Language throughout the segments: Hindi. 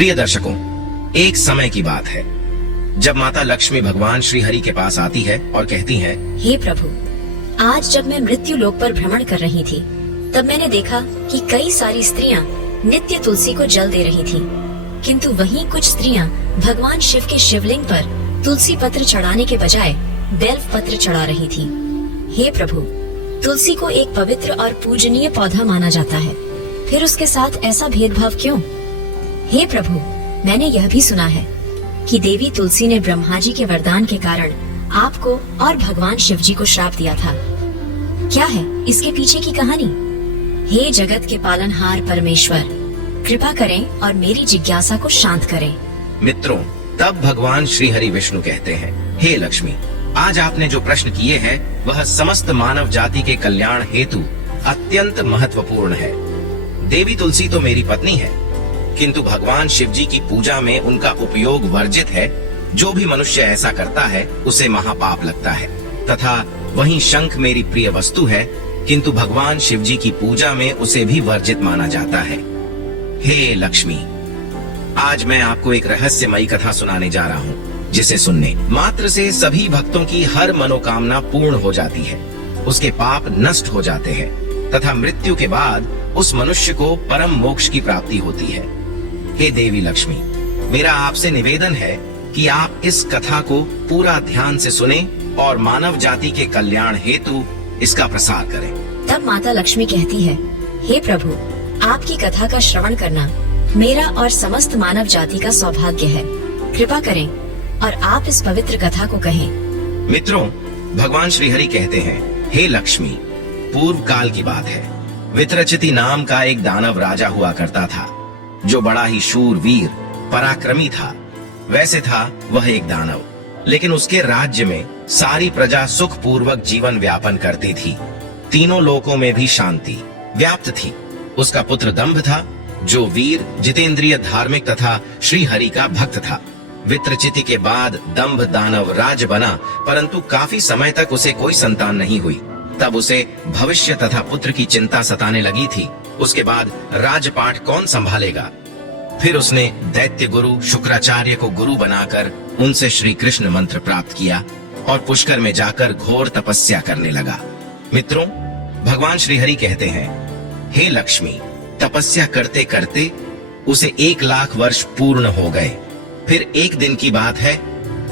प्रिय दर्शकों, एक समय की बात है जब माता लक्ष्मी भगवान श्री हरि के पास आती है और कहती है, हे प्रभु, आज जब मैं मृत्यु लोक पर भ्रमण कर रही थी तब मैंने देखा कि कई सारी स्त्रियां नित्य तुलसी को जल दे रही थीं, किंतु वहीं कुछ स्त्रियां भगवान शिव के शिवलिंग पर तुलसी पत्र चढ़ाने के बजाय बेल्व पत्र चढ़ा रही थीं। हे प्रभु, तुलसी को एक पवित्र और पूजनीय पौधा माना जाता है, फिर उसके साथ ऐसा भेदभाव क्यों? हे प्रभु, मैंने यह भी सुना है कि देवी तुलसी ने ब्रह्मा जी के वरदान के कारण आपको और भगवान शिव जी को श्राप दिया था। क्या है इसके पीछे की कहानी? हे जगत के पालनहार परमेश्वर, कृपा करें और मेरी जिज्ञासा को शांत करें। मित्रों, तब भगवान श्री हरि विष्णु कहते हैं, हे लक्ष्मी, आज आपने जो प्रश्न किए हैं वह समस्त मानव जाति के कल्याण हेतु अत्यंत महत्वपूर्ण है। देवी तुलसी तो मेरी पत्नी है, किंतु भगवान शिव जी की पूजा में उनका उपयोग वर्जित है। जो भी मनुष्य ऐसा करता है उसे महापाप लगता है। तथा वहीं शंख मेरी प्रिय वस्तु है, किंतु भगवान शिव जी की पूजा में उसे भी वर्जित माना जाता है। हे लक्ष्मी, आज मैं आपको एक रहस्यमयी कथा सुनाने जा रहा हूँ, जिसे सुनने मात्र से सभी भक्तों की हर मनोकामना पूर्ण हो जाती है, उसके पाप नष्ट हो जाते हैं तथा मृत्यु के बाद उस मनुष्य को परम मोक्ष की प्राप्ति होती है। हे देवी लक्ष्मी, मेरा आपसे निवेदन है कि आप इस कथा को पूरा ध्यान से सुने और मानव जाति के कल्याण हेतु इसका प्रसार करें। तब माता लक्ष्मी कहती है, हे प्रभु, आपकी कथा का श्रवण करना मेरा और समस्त मानव जाति का सौभाग्य है। कृपा करें और आप इस पवित्र कथा को कहें। मित्रों, भगवान श्री हरि कहते हैं, हे लक्ष्मी, पूर्व काल की बात है। वित्रचिति नाम का एक दानव राजा हुआ करता था, जो बड़ा ही शूरवीर पराक्रमी था। वैसे था वह एक दानव, लेकिन उसके राज्य में सारी प्रजा सुख पूर्वक जीवन व्यापन करती थी। तीनों लोकों में भी शांति व्याप्त थी। उसका पुत्र दंभ था, जो वीर, जितेंद्रिय, धार्मिक तथा श्री हरि का भक्त था। वित्रचिति के बाद दंभ दानव राज बना, परंतु काफी समय तक उसे कोई संतान नहीं हुई। तब उसे भविष्य तथा पुत्र की चिंता सताने लगी थी। उसके बाद राजपाट कौन संभालेगा? फिर उसने दैत्य गुरु शुक्राचार्य को गुरु बनाकर उनसे श्री कृष्ण मंत्र प्राप्त किया और पुष्कर में जाकर घोर तपस्या करने लगा। मित्रों, भगवान श्री हरि कहते हैं, हे लक्ष्मी, तपस्या करते करते उसे 1,00,000 वर्ष पूर्ण हो गए। फिर एक दिन की बात है,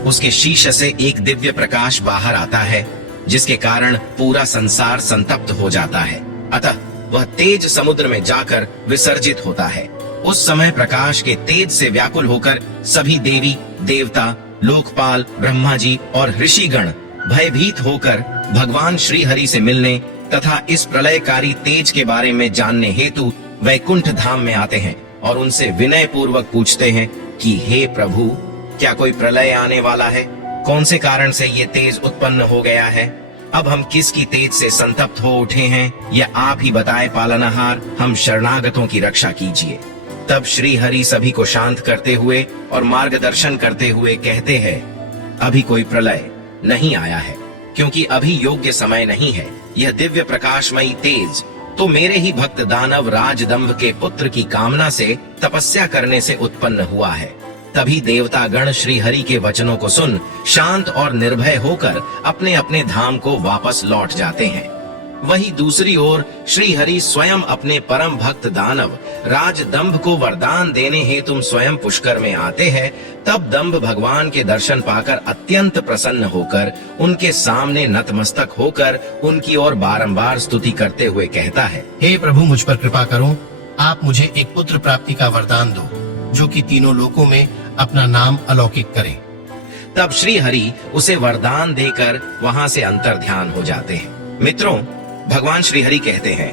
उसके शीश से एक दिव्य प्रकाश बाहर आता है, जिसके कारण पूरा संसार संतप्त हो जाता है। अतः वह तेज समुद्र में जाकर विसर्जित होता है। उस समय प्रकाश के तेज से व्याकुल होकर सभी देवी देवता, लोकपाल, ब्रह्मा जी और ऋषिगण भयभीत होकर भगवान श्री हरि से मिलने तथा इस प्रलयकारी तेज के बारे में जानने हेतु वैकुंठ धाम में आते हैं और उनसे विनय पूर्वक पूछते हैं कि हे प्रभु, क्या कोई प्रलय आने वाला है? कौन से कारण से ये तेज उत्पन्न हो गया है? अब हम किसकी तेज से संतप्त हो उठे हैं? यह आप ही बताए पालनहार, हम शरणागतों की रक्षा कीजिए। तब श्री हरि सभी को शांत करते हुए और मार्गदर्शन करते हुए कहते हैं, अभी कोई प्रलय नहीं आया है, क्योंकि अभी योग्य समय नहीं है। यह दिव्य प्रकाशमयी तेज तो मेरे ही भक्त दानव राजदंभ के पुत्र की कामना से तपस्या करने से उत्पन्न हुआ है। तभी देवता गण श्री हरि के वचनों को सुन शांत और निर्भय होकर अपने अपने धाम को वापस लौट जाते हैं। वहीं दूसरी ओर श्री हरि स्वयं अपने परम भक्त दानव राजदंभ को वरदान देने हेतु स्वयं पुष्कर में आते हैं। तब दंभ भगवान के दर्शन पाकर अत्यंत प्रसन्न होकर उनके सामने नतमस्तक होकर उनकी ओर बारंबार स्तुति करते हुए कहता है, हे प्रभु, मुझ पर कृपा करो। आप मुझे एक पुत्र प्राप्ति का वरदान दो, जो कि तीनों लोकों में अपना नाम अलौकिक करे। तब श्री हरि उसे वरदान देकर वहां से अंतर ध्यान हो जाते हैं। मित्रों, भगवान श्री हरि कहते हैं,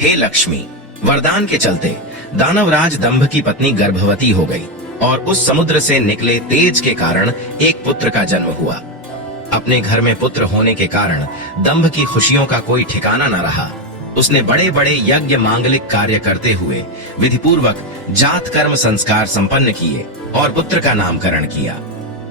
हे लक्ष्मी, वरदान के चलते दानवराज दंभ की पत्नी गर्भवती हो गई और उस समुद्र से निकले तेज के कारण एक पुत्र का जन्म हुआ। अपने घर में पुत्र होने के कारण दंभ की खुशियों का कोई ठिकाना न रहा। उसने बड़े बड़े यज्ञ मांगलिक कार्य करते हुए विधिपूर्वक जात कर्म संस्कार संपन्न किए और पुत्र का नामकरण किया।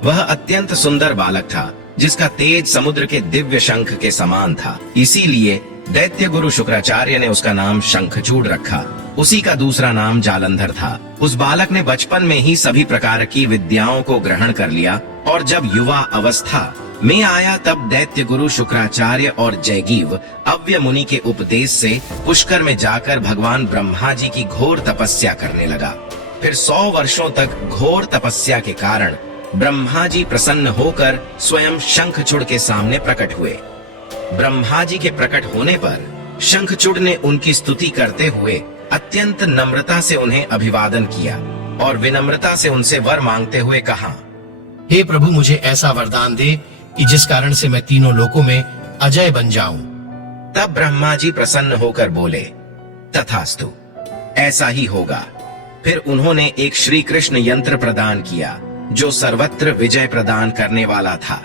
वह अत्यंत सुंदर बालक था, जिसका तेज समुद्र के दिव्य शंख के समान था। इसीलिए दैत्य गुरु शुक्राचार्य ने उसका नाम शंखचूड़ रखा। उसी का दूसरा नाम जालंधर था। उस बालक ने बचपन में ही सभी प्रकार की विद्याओं को ग्रहण कर लिया और जब युवा अवस्था में आया तब दैत्य गुरु शुक्राचार्य और जयगीव अव्य मुनि के उपदेश से पुष्कर में जाकर भगवान ब्रह्मा जी की घोर तपस्या करने लगा। फिर 100 वर्षों तक घोर तपस्या के कारण ब्रह्मा जी प्रसन्न होकर स्वयं शंखचूड़ के सामने प्रकट हुए। ब्रह्मा जी के प्रकट होने पर शंखचूड़ ने उनकी स्तुति करते हुए अत्यंत नम्रता से उन्हें अभिवादन किया और विनम्रता से उनसे वर मांगते हुए कहा, हे प्रभु, मुझे ऐसा वरदान दे कि जिस कारण से मैं तीनों लोकों में अजय बन जाऊं। तब ब्रह्मा जी प्रसन्न होकर बोले, तथास्तु, ऐसा ही होगा। फिर उन्होंने एक श्री कृष्ण यंत्र प्रदान किया जो सर्वत्र विजय प्रदान करने वाला था।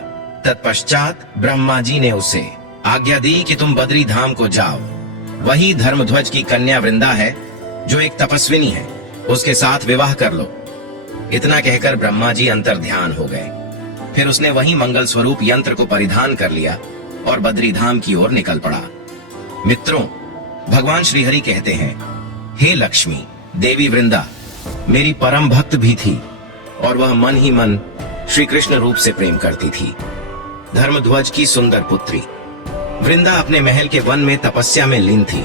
तत्पश्चात ब्रह्मा जी ने उसे आज्ञा दी कि तुम बद्री धाम को जाओ। वही धर्मध्वज की कन्या वृंदा है जो एक तपस्विनी है, उसके साथ विवाह कर लो। इतना कहकर ब्रह्मा जी अंतर ध्यान हो गए। फिर उसने वही मंगल स्वरूप यंत्र को परिधान कर लिया और बद्री धाम की ओर निकल पड़ा। मित्रों, भगवान श्रीहरि कहते हैं, हे लक्ष्मी, देवी वृंदा मेरी परम भक्त भी थी और वह मन ही मन श्री कृष्ण रूप से प्रेम करती थी। धर्मध्वज की सुंदर पुत्री वृंदा अपने महल के वन में तपस्या में लीन थी।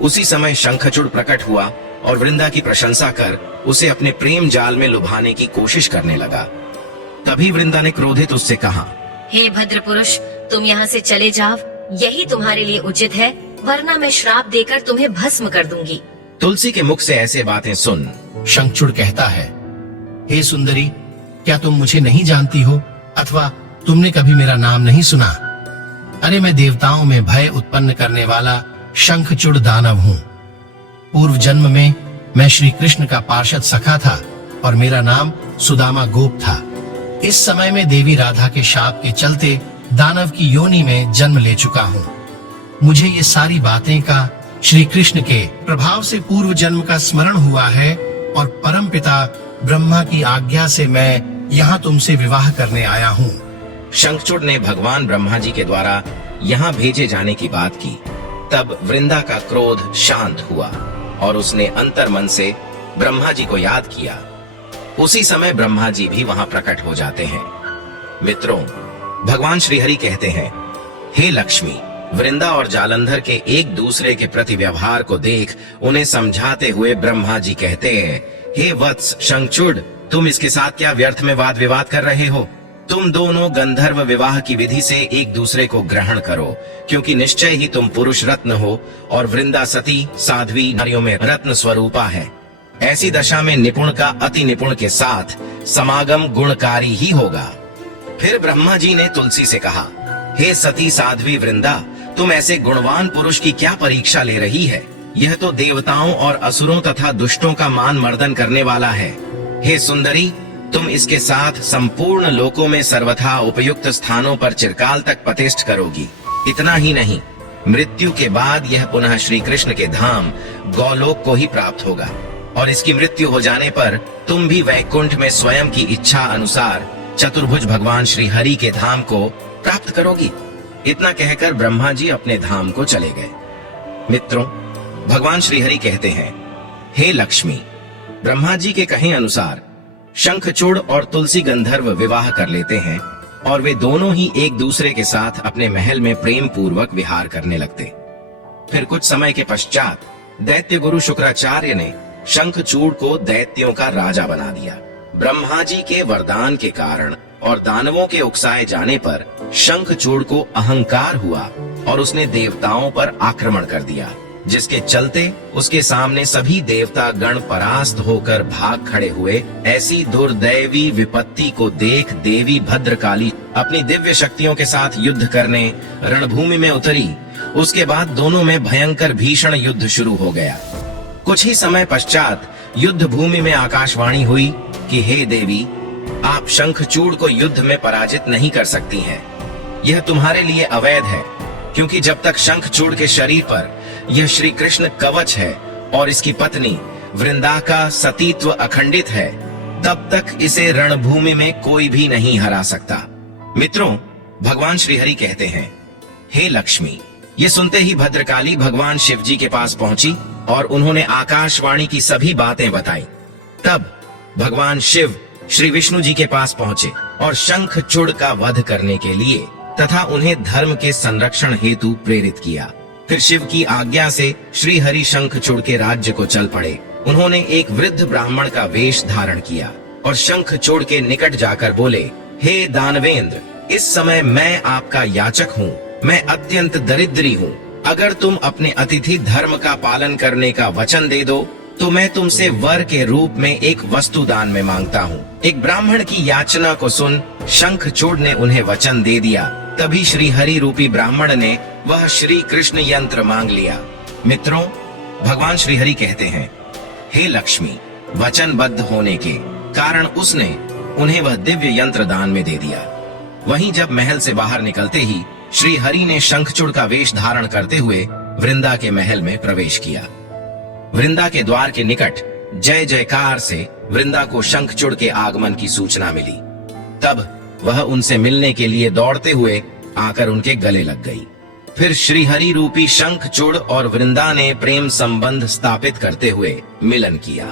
उसी समय शंखचूड़ प्रकट हुआ और वृंदा की प्रशंसा कर उसे अपने प्रेम जाल में लुभाने की कोशिश करने लगा। तभी वृंदा ने क्रोधित उससे कहा, हे भद्र पुरुष, तुम यहाँ से चले जाओ, यही तुम्हारे लिए उचित है, वरना मैं श्राप देकर तुम्हें भस्म कर दूंगी। तुलसी के मुख से ऐसे बातें सुन शंखचूड़ कहता है, हे सुंदरी, क्या तुम मुझे नहीं जानती हो अथवा तुमने कभी मेरा नाम नहीं सुना? अरे मैं देवताओं में भय उत्पन्न करने वाला शंखचूड़ दानव हूँ। पूर्व जन्म में मैं श्री कृष्ण का पार्षद सखा था और मेरा नाम सुदामा गोप था। इस समय में देवी राधा के शाप के चलते दानव की योनि में जन्म ले चुका हूँ। मुझे ये सारी बातें का श्री कृष्ण के प्रभाव से पूर्व जन्म का स्मरण हुआ है और परम पिता ब्रह्मा की आज्ञा से मैं यहाँ तुमसे विवाह करने आया हूँ। शंखचूड़ ने भगवान ब्रह्मा जी के द्वारा यहाँ भेजे जाने की बात की। तब वृंदा का क्रोध शांत हुआ और उसने अंतर्मन से ब्रह्मा जी को याद किया। उसी समय ब्रह्मा जी भी वहां प्रकट हो जाते हैं। मित्रों, भगवान श्रीहरि कहते हैं, हे लक्ष्मी, वृंदा और जालंधर के एक दूसरे के प्रति व्यवहार को देख उन्हें समझाते हुए ब्रह्मा जी कहते हैं, हे वत्स शंखचूड़, तुम इसके साथ क्या व्यर्थ में वाद विवाद कर रहे हो? तुम दोनों गंधर्व विवाह की विधि से एक दूसरे को ग्रहण करो, क्योंकि निश्चय ही तुम पुरुष रत्न हो और वृंदा सती साध्वी नारियों में रत्न स्वरूपा है। ऐसी दशा में निपुण का अति निपुण के साथ समागम गुणकारी ही होगा। फिर ब्रह्मा जी ने तुलसी से कहा, हे सती साध्वी वृंदा, तुम ऐसे गुणवान पुरुष की क्या परीक्षा ले रही है? यह तो देवताओं और असुरों तथा दुष्टों का मान मर्दन करने वाला है। हे सुंदरी, तुम इसके साथ संपूर्ण लोकों में सर्वथा उपयुक्त स्थानों पर चिरकाल तक प्रतिष्ठ करोगी। इतना ही नहीं, मृत्यु के बाद यह पुनः श्री कृष्ण के धाम गौलोक को ही प्राप्त होगा और इसकी मृत्यु हो जाने पर तुम भी वैकुंठ में स्वयं की इच्छा अनुसार चतुर्भुज भगवान श्री हरि के धाम को प्राप्त करोगी। इतना कहकर ब्रह्मा जी अपने धाम को चले गए। मित्रों, भगवान श्री हरि कहते हैं, हे लक्ष्मी, ब्रह्मा जी के कहे अनुसार शंखचूड़ और तुलसी गंधर्व विवाह कर लेते हैं और वे दोनों ही एक दूसरे के साथ अपने महल में प्रेम पूर्वक विहार करने लगते। फिर कुछ समय के पश्चात दैत्य गुरु शुक्राचार्य ने शंखचूड़ को दैत्यों का राजा बना दिया। ब्रह्मा जी के वरदान के कारण और दानवों के उकसाए जाने पर शंखचूड़ को अहंकार हुआ और उसने देवताओं पर आक्रमण कर दिया, जिसके चलते उसके सामने सभी देवता गण परास्त होकर भाग खड़े हुए। ऐसी दुर्दैवी विपत्ति को देख देवी भद्रकाली अपनी दिव्य शक्तियों के साथ युद्ध करने रणभूमि में उतरी। उसके बाद दोनों में भयंकर भीषण युद्ध शुरू हो गया। कुछ ही समय पश्चात युद्ध भूमि में आकाशवाणी हुई कि हे देवी, आप शंखचूड़ को युद्ध में पराजित नहीं कर सकती हैं। यह तुम्हारे लिए अवैध है, क्योंकि जब तक शंखचूड़ के शरीर पर यह श्री कृष्ण कवच है और इसकी पत्नी वृंदा का सतीत्व अखंडित है, तब तक इसे रणभूमि में कोई भी नहीं हरा सकता। मित्रों, भगवान श्रीहरि कहते हैं, हे लक्ष्मी, ये सुनते ही भद्रकाली भगवान शिव जी के पास पहुंची और उन्होंने आकाशवाणी की सभी बातें बताई। तब भगवान शिव श्री विष्णु जी के पास पहुंचे और शंखचूड़ का वध करने के लिए तथा उन्हें धर्म के संरक्षण हेतु प्रेरित किया। फिर शिव की आज्ञा से श्री हरि शंखचूड़ के राज्य को चल पड़े। उन्होंने एक वृद्ध ब्राह्मण का वेश धारण किया और शंखचूड़ के निकट जाकर बोले, हे दानवेंद्र, इस समय मैं आपका याचक हूँ। मैं अत्यंत दरिद्री हूँ। अगर तुम अपने अतिथि धर्म का पालन करने का वचन दे दो तो मैं तुमसे वर के रूप में एक वस्तु दान में मांगता हूँ। एक ब्राह्मण की याचना को सुन शंखचूड़ ने उन्हें वचन दे दिया। तभी श्री हरि रूपी ब्राह्मण ने वह श्री कृष्ण यंत्र मांग लिया। मित्रों, भगवान श्री हरि कहते हैं, हे लक्ष्मी, वचनबद्ध होने के कारण उसने उन्हें वह दिव्य यंत्र दान में दे दिया। वहीं जब महल से बाहर निकलते ही श्री हरि ने शंखचूड़ का वेश धारण करते हुए वृंदा के महल में प्रवेश किया। वृंदा के द्वार के निकट जय जयकार से वृंदा को शंखचूड़ के आगमन की सूचना मिली। तब वह उनसे मिलने के लिए दौड़ते हुए आकर उनके गले लग गई। फिर श्री हरि रूपी शंखचूड़ और वृंदा ने प्रेम संबंध स्थापित करते हुए मिलन किया।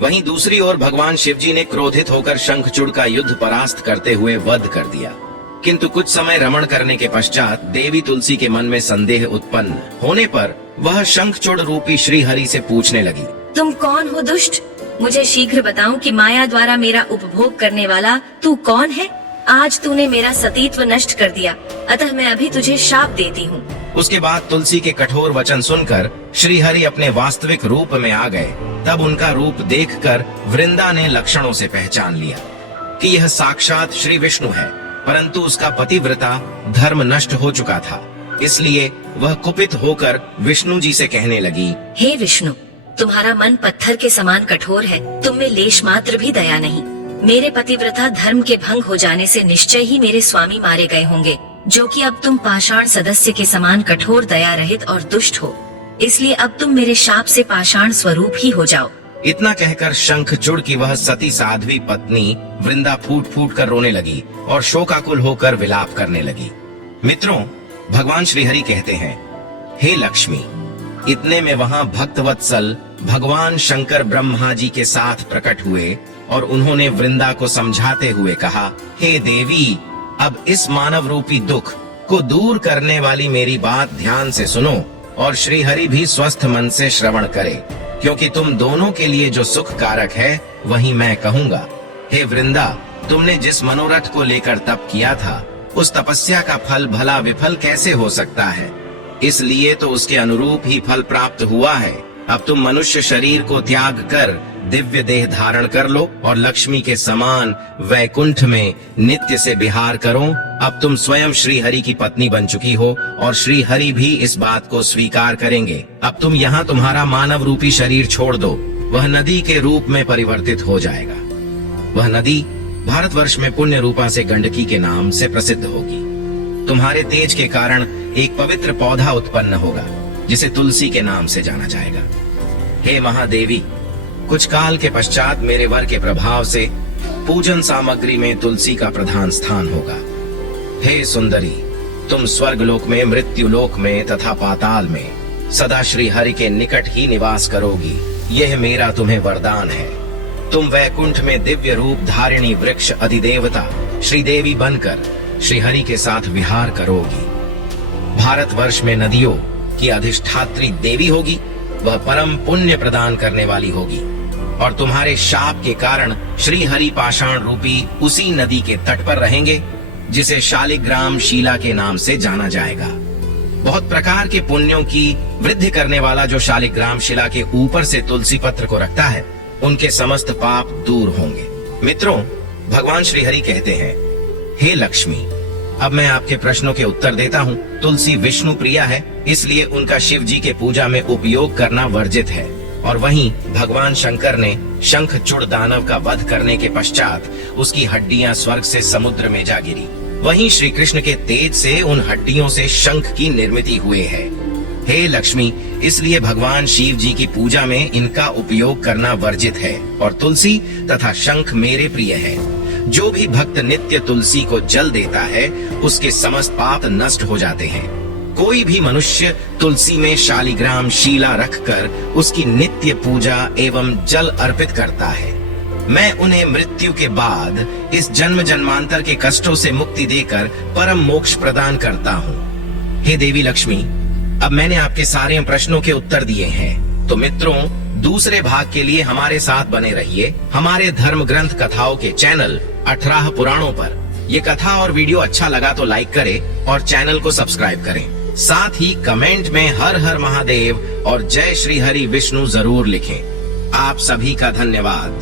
वहीं दूसरी ओर भगवान शिवजी ने क्रोधित होकर शंखचूड़ का युद्ध परास्त करते हुए वध कर दिया। किंतु कुछ समय रमण करने के पश्चात देवी तुलसी के मन में संदेह उत्पन्न होने पर वह शंखचूड़ रूपी श्री हरि से पूछने लगी, तुम कौन हो दुष्ट? मुझे शीघ्र बताओ कि माया द्वारा मेरा उपभोग करने वाला तू कौन है? आज तूने मेरा सतीत्व नष्ट कर दिया, अतः मैं अभी तुझे शाप देती हूँ। उसके बाद तुलसी के कठोर वचन सुनकर श्री हरि अपने वास्तविक रूप में आ गए। तब उनका रूप देखकर वृंदा ने लक्षणों से पहचान लिया कि यह साक्षात श्री विष्णु है, परंतु उसका पतिव्रता धर्म नष्ट हो चुका था। इसलिए वह कुपित होकर विष्णु जी से कहने लगी, हे विष्णु, तुम्हारा मन पत्थर के समान कठोर है, तुम में लेश मात्र भी दया नहीं। मेरे पतिव्रता धर्म के भंग हो जाने से निश्चय ही मेरे स्वामी मारे गए होंगे, जो कि अब तुम पाषाण सदस्य के समान कठोर, दया रहित और दुष्ट हो। इसलिए अब तुम मेरे शाप से पाषाण स्वरूप ही हो जाओ। इतना कहकर शंखचूड़ की वह सती साध्वी पत्नी वृंदा फूट फूट कर रोने लगी और शोकाकुल होकर विलाप करने लगी। मित्रों, भगवान श्री हरि कहते हैं, हे लक्ष्मी, इतने में वहां भक्तवत्सल भगवान शंकर ब्रह्मा जी के साथ प्रकट हुए और उन्होंने वृंदा को समझाते हुए कहा, हे देवी, अब इस मानव रूपी दुख को दूर करने वाली मेरी बात ध्यान से सुनो और श्री हरि भी स्वस्थ मन से श्रवण करे, क्योंकि तुम दोनों के लिए जो सुख कारक है वही मैं कहूंगा। हे वृंदा, तुमने जिस मनोरथ को लेकर तप किया था, उस तपस्या का फल भला विफल कैसे हो सकता है? इसलिए तो उसके अनुरूप ही फल प्राप्त हुआ है। अब तुम मनुष्य शरीर को त्याग कर दिव्य देह धारण कर लो और लक्ष्मी के समान वैकुंठ में नित्य से विहार करो। अब तुम स्वयं श्री हरि की पत्नी बन चुकी हो और श्री हरि भी इस बात को स्वीकार करेंगे। अब तुम यहाँ तुम्हारा मानव रूपी शरीर छोड़ दो, वह नदी के रूप में परिवर्तित हो जाएगा। वह नदी भारतवर्ष में पुण्य रूपा से गंडकी के नाम से प्रसिद्ध होगी। तुम्हारे तेज के कारण एक पवित्र पौधा उत्पन्न होगा जिसे तुलसी के नाम से जाना जाएगा। हे महादेवी, कुछ काल के पश्चात मेरे वर के प्रभाव से पूजन सामग्री में तुलसी का प्रधान स्थान होगा। हे सुंदरी, तुम स्वर्गलोक में, मृत्युलोक में तथा पाताल में सदा श्री हरि के निकट ही निवास करोगी। यह मेरा तुम्हें वरदान है। तुम वैकुंठ में दिव्य रूप धारिणी वृक्ष अधिदेवता श्री देवी बनकर श्री हरि के साथ विहार करोगी। भारतवर्ष में नदियों की अधिष्ठात्री देवी होगी, वह परम पुण्य प्रदान करने वाली होगी और तुम्हारे शाप के कारण श्री हरि पाषाण रूपी उसी नदी के तट पर रहेंगे जिसे शालिग्राम शिला के नाम से जाना जाएगा। बहुत प्रकार के पुण्यों की वृद्धि करने वाला जो शालिग्राम शिला के ऊपर से तुलसी पत्र को रखता है, उनके समस्त पाप दूर होंगे। मित्रों, भगवान श्री हरि कहते हैं, हे लक्ष्मी, अब मैं आपके प्रश्नों के उत्तर देता हूँ। तुलसी विष्णु प्रिया है, इसलिए उनका शिव जी के पूजा में उपयोग करना वर्जित है। और वहीं भगवान शंकर ने शंखचूड़ दानव का वध करने के पश्चात उसकी हड्डियां स्वर्ग से समुद्र में जा गिरी। वहीं श्री कृष्ण के तेज से उन हड्डियों से शंख की निर्मित हुए है। हे लक्ष्मी, इसलिए भगवान शिव जी की पूजा में इनका उपयोग करना वर्जित है और तुलसी तथा शंख मेरे प्रिय है। जो भी भक्त नित्य तुलसी को जल देता है, उसके समस्त पाप नष्ट हो जाते हैं। कोई भी मनुष्य तुलसी में शालिग्राम शीला रखकर उसकी नित्य पूजा एवं जल अर्पित करता है, मैं उन्हें मृत्यु के बाद इस जन्म जन्मांतर के कष्टों से मुक्ति देकर परम मोक्ष प्रदान करता हूँ। हे देवी लक्ष्मी, अब मैंने आपके सारे प्रश्नों के उत्तर दिए हैं, तो मित्रों दूसरे भाग के लिए हमारे साथ बने रहिए हमारे धर्म ग्रंथ कथाओं के चैनल 18 पुराणों पर। ये कथा और वीडियो अच्छा लगा तो लाइक करें और चैनल को सब्सक्राइब करें। साथ ही कमेंट में हर हर महादेव और जय श्री हरि विष्णु जरूर लिखें। आप सभी का धन्यवाद।